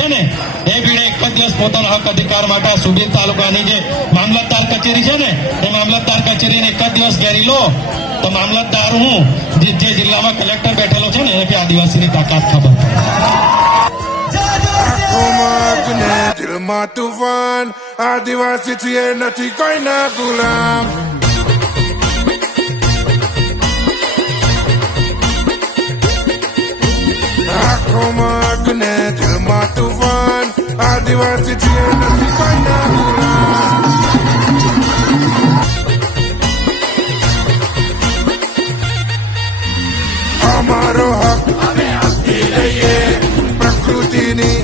છે ને એ ભીડે એક જ દિવસ પોતાના હક અધિકાર માટે સુબીર તાલુકાની જે મામલતદાર કચેરી છે ને એ મામલતદાર કચેરીને એક જ દિવસ ઘેરી લો તો મામલતદાર હું જે જિલ્લામાં કલેક્ટર બેઠેલો છે ને એ આદિવાસીની તાકાત ખબર દિલમાં તુફાન આદિવાસી છીએ નથી કોઈના ગુલામ આંખોમાં અગ્ને દિલમાં તુફાન આદિવાસી છીએ નથી કોઈના ગુલામ અમારો હક અમે આપી લઈએ પ્રકૃતિની